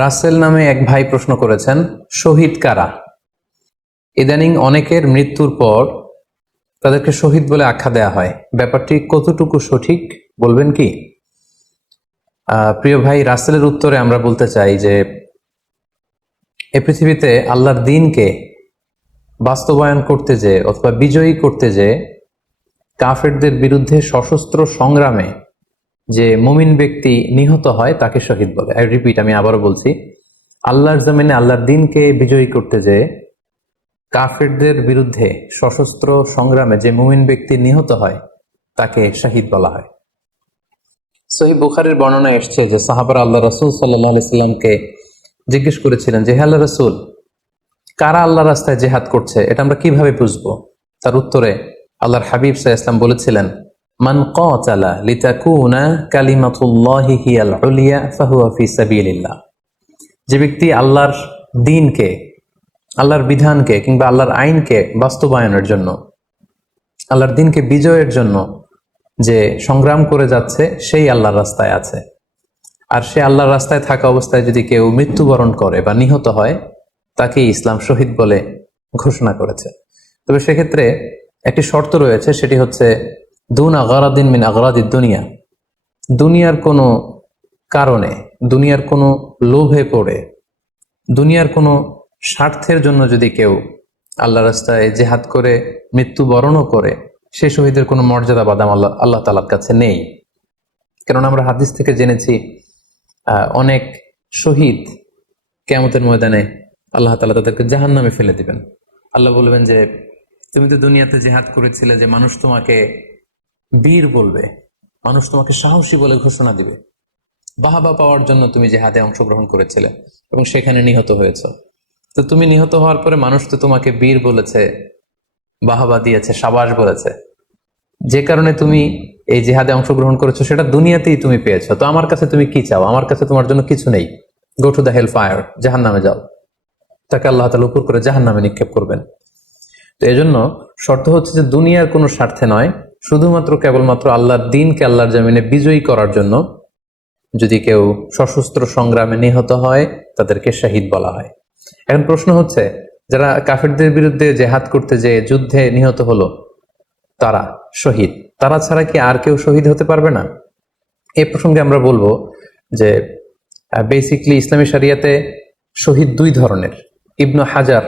রাসেল নামে এক ভাই প্রশ্ন করেছেন, শহীদ কারা? ইদানিং অনেকের মৃত্যুর পর তাদেরকে শহীদ বলে আখ্যা দেয়া হয়। ব্যাপারটি কতটুকু সঠিক বলবেন কি? প্রিয় ভাই, রাসেলের উত্তরে আমরা বলতে চাই যে এ পৃথিবীতে আল্লাহর দ্বীনকে বাস্তবায়ন করতে যে অথবা বিজয়ী করতে যে কাফেরদের বিরুদ্ধে সশস্ত্র সংগ্রামে যে মুমিন ব্যক্তি নিহত হয় তাকে শহীদ বলে। আই রিপিট, আমি আবারও বলছি, আল্লাহর জমিনে আল্লাহর দ্বীনকে বিজয়ী করতে যে কাফেরদের বিরুদ্ধে সশস্ত্র সংগ্রামে যে মুমিন ব্যক্তি নিহত হয় তাকে শহীদ বলা হয়। সহিহ বুখারীর বর্ণনা এসছে যে সাহাবারা আল্লাহ রাসূল সাল্লাল্লাহু আলাইহি সাল্লামকে জিজ্ঞেস করেছিলেন যে, হে আল্লাহ রাসূল, কারা আল্লাহর রাস্তায় জিহাদ করছে এটা আমরা কিভাবে বুঝবো? তার উত্তরে আল্লাহর হাবিব সাল্লাল্লাহু আলাইহি সাল্লাম বলেছিলেন, মান কাতালা লিতাকুনা কালিমাতুল্লাহি হিয়াল উলিয়া ফাহুয়া ফি সাবিলিল্লাহ। যে ব্যক্তি আল্লাহর দ্বীনকে, আল্লাহর বিধানকে কিংবা আল্লাহর আইনকে বাস্তবায়নের জন্য, আল্লাহর দ্বীনকে বিজয়ের জন্য যে সংগ্রাম করে যাচ্ছে সেই আল্লাহর রাস্তায় আছে। আর সে আল্লাহর রাস্তায় থাকা অবস্থায় যদি কেউ মৃত্যুবরণ করে বা নিহত হয় তাকে ইসলাম শহীদ বলে ঘোষণা করেছে। তবে সেক্ষেত্রে একটি শর্ত রয়েছে, সেটি হচ্ছে দুন আগারাদিন মিন আগারাদিদ দুনিয়া। দুনিয়ার কোনো কারণে, দুনিয়ার কোনো লোভে পড়ে, দুনিয়ার কোনো স্বার্থের জন্য যদি কেউ আল্লাহ রাস্তায় জেহাদ করে মৃত্যুবরণও করে, সে শহীদের কোনো মর্যাদা বাদাম আল্লাহ তাআলার কাছে নেই। কারণ আমরা হাদিস থেকে জেনেছি অনেক শহীদ কিয়ামতের ময়দানে আল্লাহ তাআলা তাদেরকে জাহান্নামে ফেলে দিবেন। আল্লাহ বলবেন যে, তুমি তো দুনিয়াতে জেহাদ করেছিলে যে মানুষ তোমাকে বীর বলবে, মানুষ তোমাকে সাহসী বলে ঘোষণা দিবে, বাহাবা পাওয়ার জন্য তুমি জেহাদে অংশগ্রহণ করেছিলে এবং সেখানে নিহত হয়েছ। তো তুমি নিহত হওয়ার পরে মানুষ তো তোমাকে বীর বলেছে, বাহাবা দিয়েছে, সাবাস বলেছে, যে কারণে তুমি এই জেহাদে অংশগ্রহণ করেছো সেটা দুনিয়াতেই তুমি পেয়েছো। তো আমার কাছে তুমি কি চাও? আমার কাছে তোমার জন্য কিছু নেই। Go to the hell fire, জাহান্নামে যাও। তাকে আল্লাহ তাআলা উপর করে জাহান্নামে নিক্ষেপ করবেন। তো এজন্য শর্ত হচ্ছে যে দুনিয়ার কোনো স্বার্থে নয়, শুধুমাত্র কেবলমাত্র আল্লাহর দ্বীনকে আল্লাহর জমিনে বিজয়ী করার জন্য যদি কেউ সশস্ত্র সংগ্রামে নিহত হয় তাদেরকে শহীদ বলা হয়। এখন প্রশ্ন হচ্ছে, যারা কাফেরদের বিরুদ্ধে জেহাদ করতে যে যুদ্ধে নিহত হলো তারা শহীদ, তারা ছাড়া কি আর কেউ শহীদ হতে পারবে না? এই প্রসঙ্গে আমরা বলবো যে বেসিকলি ইসলামী শরিয়াতে শহীদ দুই ধরনের। ইবনু হাজার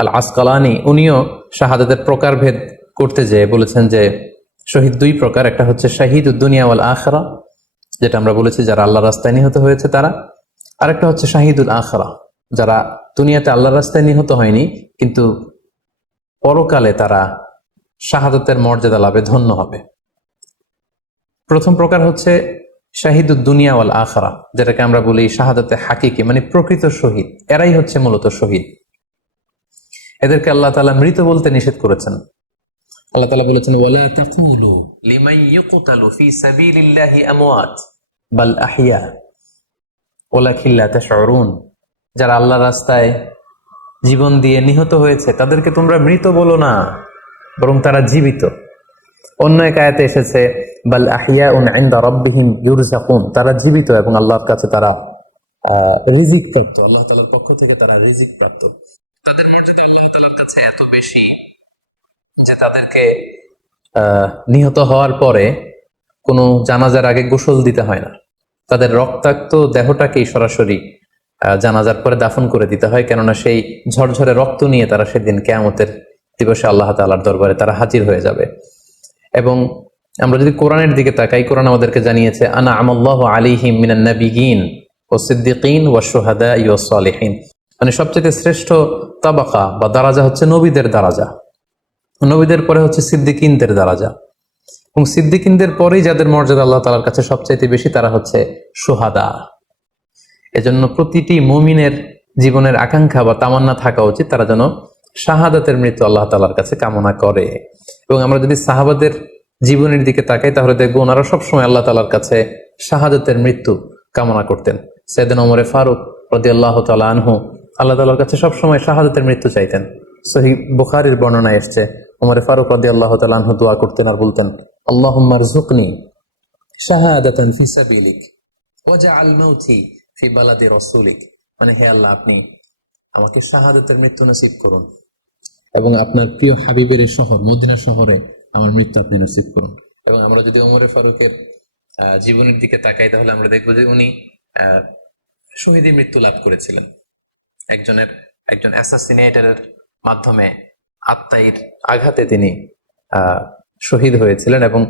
আল আসকালানি উনিও শাহাদাতের প্রকারভেদ করতে যেয়ে বলেছেন যে শহীদ দুই প্রকার। একটা হচ্ছে শাহিদুদ দুনিয়া ওয়াল আখিরা, যেটা আমরা বলেছি যারা আল্লাহর রাস্তায় নিহত হয়েছে তারা। আরেকটা হচ্ছে শাহিদুল আখিরা, যারা দুনিয়াতে আল্লাহর রাস্তায় নিহত হয়নি কিন্তু পরকালে তারা শাহাদাতের মর্যাদা লাভে ধন্য হবে। প্রথম প্রকার হচ্ছে শাহিদুদ দুনিয়া ওয়াল আখিরা, যেটাকে আমরা বলি শাহাদাতে হাকিকি, মানে প্রকৃত শহীদ। এরাই হচ্ছে মূলত শহীদ। এদেরকে আল্লাহ তাআলা মৃত বলতে নিষেধ করেছেন। আল্লাহ তাআলা বলেছেন, ওয়ালা তাকুলু লিমান ইয়ুকতালু ফি সাবিলিল্লাহি আমওয়াত বাল আহইয়া ওয়ালাকিন লা তাশউরুন। যারা আল্লাহর রাস্তায় জীবন দিয়ে নিহত হয়েছে তাদেরকে তোমরা মৃত বলো না, বরং তারা জীবিত। অন্য এক আয়াতে এসেছে, বাল আহইয়াউন ইনদা রাব্বিহিম ইউরযাকুন, তারা জীবিত এবং আল্লাহর কাছে তারা রিজিক প্রাপ্ত, আল্লাহ তাআলার পক্ষ থেকে তারা রিজিক প্রাপ্ত। তাদের মর্যাদা আল্লাহ তাআলার কাছে এত বেশি যে তাদেরকে নিহত হওয়ার পরে কোনো জানাজার আগে গোসল দিতে হয় না। তাদের রক্তাক্ত দেহটাকেই সরাসরি জানাজার পরে দাফন করে দিতে হয়, কেননা সেই ঝরঝরে রক্ত নিয়ে তারা সেদিন কিয়ামতের দিবসে আল্লাহ তাআলার দরবারে তারা হাজির হয়ে যাবে। এবং আমরা যদি কোরআনের দিকে তাকাই, কোরআন আমাদেরকে জানিয়েছে, আনা আমাল্লাহু আলাইহিম মিনান নাবিয়িন ওয়াস সিদ্দিকিন ওয়াশ শুহাদাই ওয়াস সালিহিন, মানে সবচেয়ে শ্রেষ্ঠ তাবাকা বা দারাজা হচ্ছে নবীদের দারাজা, নবীদের পরে হচ্ছে সিদ্দিকিনদের দারাজা, এবং সিদ্দিকিনদের পরেই যাদের মর্যাদা আল্লাহ তাআলার কাছে সবচাইতে বেশি তারা হচ্ছে শুহাদা। এজন্য প্রতিটি মুমিনের জীবনের আকাঙ্ক্ষা বা তামান্না থাকা উচিত তারা যেন শাহাদাতের মৃত্যু আল্লাহ তাআলার কাছে কামনা করে। এবং আমরা যদি সাহাবাদের জীবনের দিকে তাকাই তাহলে দেখবো ওনারা সবসময় আল্লাহ তাআলার কাছে শাহাদাতের মৃত্যু কামনা করতেন। সাইয়েদনা ওমর ফারুক রাদিয়াল্লাহু তাআলা আনহু আল্লাহ তাআলার কাছে সবসময় শাহাদাতের মৃত্যু চাইতেন। সহিহ বুখারীর বর্ণনা এসেছে, ওমর ফারুক রাদিয়াল্লাহু তাআলা আনহু দোয়া করতেন আর বলতেন, আল্লাহুম্মা রযুকনি শাহাদাতান ফি সাবিলিক ওয়াজআল মাউতি ফি বালাদি রাসূলিক। মানে হে আল্লাহ, আপনি আমাকে শাহাদাতের মৃত্যু নসিব করুন এবং আপনার প্রিয় হাবিবের এই শহর মদিনা শহরে আমার মৃত্যু আপনি নসিব করুন। এবং আমরা যদি ওমরে ফারুকের জীবনের দিকে তাকাই, তাহলে আমরা দেখবো যে উনি শহীদী মৃত্যু লাভ করেছিলেন। একজন অ্যাসাসিনেটরের মাধ্যমে আত্মাইর আঘাতে তিনি শহীদ হয়েছিলেন। এবং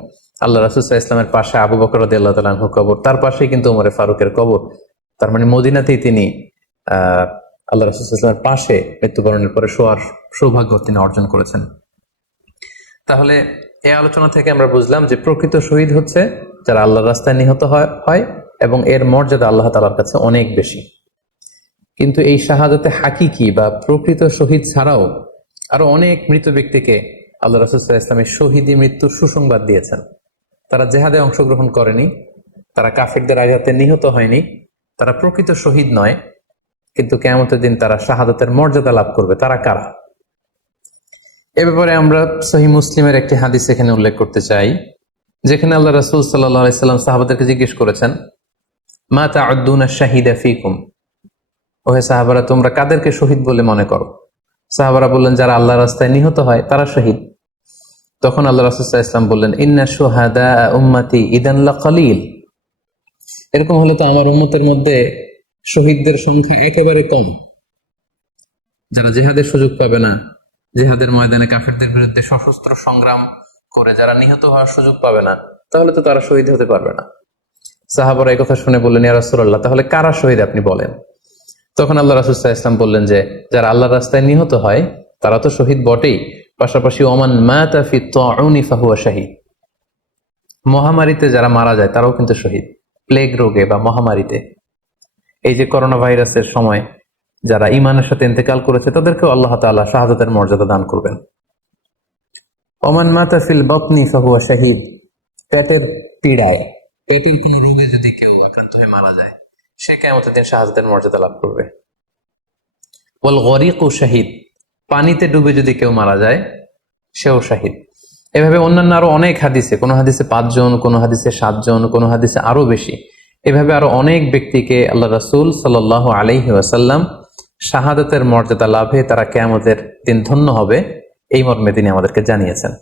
আল্লাহ রাসূল সাল্লাল্লাহু আলাইহি ওয়াসাল্লামের পাশে আবু বকর রাদিয়াল্লাহু তাআলা আনহু কবর, তার পাশেই কিন্তু ওমরে ফারুকের কবর। তার মানে মদিনাতেই তিনি আল্লাহ রাসূল সাল্লাল্লাহু আলাইহি ওয়াসাল্লামের পাশে মৃত্যুবরণের পরে শোয়ার সৌভাগ্য তিনি অর্জন করেছেন। তাহলে এই আলোচনা থেকে আমরা বুঝলাম যে প্রকৃত শহীদ হচ্ছে যারা আল্লাহর রাস্তায় নিহত হয় এবং এর মর্যাদা আল্লাহ তাআলার কাছে অনেক বেশি। কিন্তু এই শাহাদাতে হাকিকি বা প্রকৃত শহীদ ছাড়াও আরো অনেক মৃত ব্যক্তিকে আল্লাহ রাসূল সাল্লাল্লাহু আলাইহি ওয়াসাল্লাম শহীদী মৃত্যুর সুসংবাদ দিয়েছেন। তারা জেহাদে অংশগ্রহণ করেনি, তারা কাফেরদের আঘাতে নিহত হয়নি, তারা প্রকৃত শহীদ নয়, কিন্তু কিয়ামতের দিন তারা শাহাদাতের মর্যাদা লাভ করবে। তারা কারা? এ ব্যাপারে আমরা সহিহ মুসলিমের একটি হাদিস এখানে উল্লেখ করতে চাই, যেখানে আল্লাহ রাসূল সাল্লাল্লাহু আলাইহি ওয়াসাল্লাম সাহাবাদেরকে জিজ্ঞেস করেছেন, মা তা'উদ্দুনা শাহিদা ফীকুম, ওহে সাহাবারা, তোমরা কাদেরকে শহীদ বলে মনে করো? সাহাবারা বললেন, যারা আল্লাহর রাস্তায় নিহত হয় তারা শহীদ। তখন আল্লাহ রাসূল সাল্লাল্লাহু আলাইহি ওয়াসাল্লাম বললেন, ইন্না শুহাদা উম্মতি ইদান লাকালিল, এরকম হলে তো আমার উম্মতের মধ্যে শহীদদের সংখ্যা একেবারে কম। যারা জিহাদের সুযোগ পাবে না, জিহাদের ময়দানে কাফেরদের বিরুদ্ধে সশস্ত্র সংগ্রাম করে যারা নিহত হওয়ার সুযোগ পাবে না, তাহলে তো তারা শহীদ হতে পারবে না। সাহাবারা এই কথা শুনে বললেন, ইয়া রাসূলুল্লাহ, তাহলে কারা শহীদ আপনি বলেন। তখন আল্লাহ রাসূল সাল্লাল্লাহু আলাইহি ওয়াসাল্লাম বললেন যে যারা আল্লাহর রাস্তায় নিহত হয় তারা তো শহীদ বটেই, পাশাপাশি ওমান মাতা ফি তাউনি ফাহুয়া শাহীদ, মহামারীতে যারা মারা যায় তারাও কিন্তু শহীদ। প্লেগ রোগে বা মহামারীতে, এই যে করোনা ভাইরাসের সময় যারা ঈমানের সাথে ইন্তেকাল করেছে তাদেরকেও আল্লাহ তাআলা শাহাদাতের মর্যাদা দান করবেন। ওমান মাতা ফিল বাতনি ফাহুয়া শাহীদ, পেটের পীড়ায়, পেটের কোন রোগে যদি কেউ আক্রান্ত হয়ে মারা যায়, সে কিয়ামতের দিন শাহাদাতের মর্যাদা লাভ করবে। ওয়াল গরিকু শাহীদ, পানিতে ডুবে যদি কেউ মারা যায় সেও শাহীদ। এভাবে অন্যান্য আরো অনেক হাদিসে, কোন হাদিসে 5 জন, কোন হাদিসে 7 জন, কোন হাদিসে আরো বেশি, এভাবে আরো অনেক ব্যক্তিকে আল্লাহ রাসূল সাল্লাল্লাহু আলাইহি ওয়াসাল্লাম শাহাদাতের মর্যাদা লাভে তারা কিয়ামতের দিন ধন্য হবে এই মর্মে তিনি আমাদেরকে জানিয়েছেন।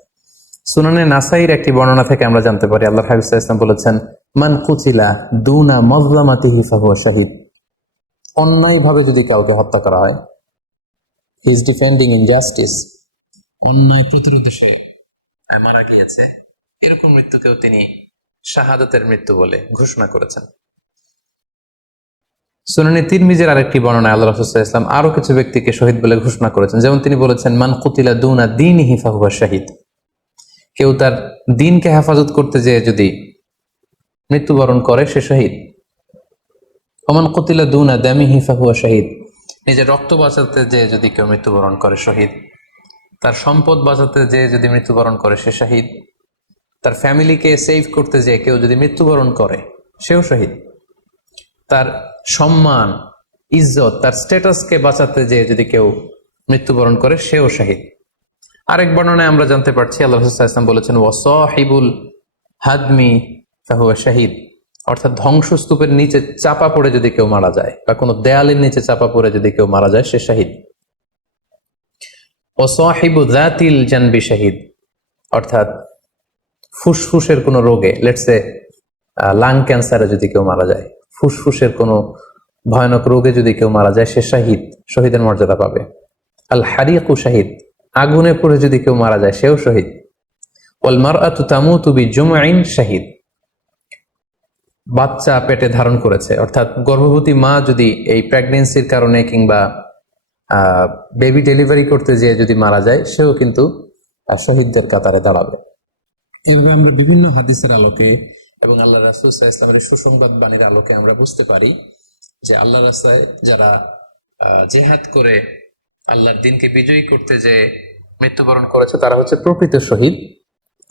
সুনানে নাসাইর একটি বর্ণনা থেকে আমরা জানতে পারি, আল্লাহর হাবিব সাল্লাল্লাহু আলাইহি ওয়াসাল্লাম বলেছেন, মান কুতিলা দুনা মাজলামাতিহি ফাহুয়া শাহীদ, অন্যায়ভাবে যদি কাউকে হত্যা করা হয়, হি ইজ ডিফেন্ডিং ইনজাস্টিস, অন্যায় প্রতিরোধে সে মারা গিয়েছে, এরকম মৃত্যুকেও তিনি শাহাদাতের মৃত্যু বলে ঘোষণা করেছেন। সুনানে তিরমিজির আরেকটি বর্ণনায় আল্লাহ রাসূল সাল্লাল্লাহু আলাইহি ওয়াসাল্লাম আরো কিছু ব্যক্তিকে শহীদ বলে ঘোষণা করেছেন। যেমন তিনি বলেছেন, মান কুতিলা দুনা দীনিহি ফাহুয়া শাহীদ, কেউ তার দ্বীনকে হেফাজত করতে যেয়ে যদি মৃত্যুবরণ করে সে শহীদ। ওমান কুতিলা দুনা দামিহি ফাহুয়া শাহীদ, নিজের রক্ত বাঁচাতে যেয়ে যদি কেউ মৃত্যুবরণ করে শহীদ। তার সম্পদ বাঁচাতে যেয়ে যদি মৃত্যুবরণ করে সে শহীদ। তার ফ্যামিলিকে সেভ করতে যেয়ে কেউ যদি মৃত্যুবরণ করে সেও শহীদ। তার সম্মান, ইজ্জত, তার স্ট্যাটাসকে বাঁচাতে যেয়ে যদি কেউ মৃত্যুবরণ করে সেও শহীদ। আরেক বর্ণনায় আমরা জানতে পারছি, আল্লাহ রাসূল সাল্লাল্লাহু আলাইহি ওয়াসাল্লাম বলেছেন, ওয়াসাহিবুল হাদমি ফাহুয়া শাহীদ, অর্থাৎ ধ্বংসস্তূপের নিচে চাপা পড়ে যদি কেউ মারা যায় বা কোনো দেয়ালের নিচে চাপা পড়ে যদি কেউ মারা যায় সে শহীদ। ওয়াসাহিবু যাতিল জানবি শাহীদ, অর্থাৎ ফুসফুসের কোনো রোগে, লেটসে লাং ক্যান্সারে যদি কেউ মারা যায়, ফুসফুসের কোনো ভয়ানক রোগে যদি কেউ মারা যায় সে শাহীদ, শহীদের মর্যাদা পাবে। আল হারিকু শাহীদ, আগুনে পুড়ে যদি কেউ মারা যায় সেও শহীদ। ওয়াল মারআতু তামুতু বিজুমঈন শাহীদ, বাচ্চা পেটে ধারণ করেছে, অর্থাৎ গর্ভবতী মা যদি এই প্রেগন্যান্সির কারণে কিংবা বেবি ডেলিভারি করতে যেয়ে যদি মারা যায় সেও কিন্তু শহীদদের কাতারে দাঁড়াবে। এভাবে আমরা বিভিন্ন হাদিসের আলোকে এবং আল্লাহ রাসূল সাল্লাল্লাহু আলাইহি ওয়াসাল্লামের সুসংবাদ বাণীর আলোকে আমরা বুঝতে পারি যে আল্লাহর রাস্তায় যারা জিহাদ করে আল্লাহর দ্বীনকে বিজয়ী করতে যে মৃত্যুবরণ করেছে তারা হচ্ছে প্রকৃত শহীদ।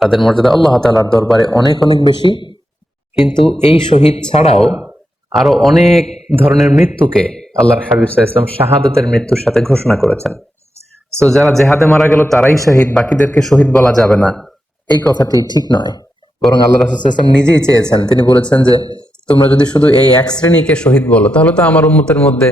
তাদের মর্যাদা আল্লাহ তাআলার দরবারে অনেক অনেক বেশি। কিন্তু এই শহীদ ছাড়াও আরো অনেক ধরনের মৃত্যুকে আল্লাহর হাবিব সাল্লাল্লাহু আলাইহি ওয়াসাল্লাম শাহাদাতের মৃত্যুর সাথে ঘোষণা করেছেন। সো যারা জেহাদে মারা গেল তারাই শহীদ, বাকিদেরকে শহীদ বলা যাবে না, এই কথাটি ঠিক নয়। বরং আল্লাহ রাসূল সাল্লাল্লাহু আলাইহি ওয়াসাল্লাম নিজেই চেয়েছেন, তিনি বলেছেন যে তোমরা যদি শুধু এই এক শ্রেণীকে শহীদ বলো তাহলে তো আমার উম্মতের মধ্যে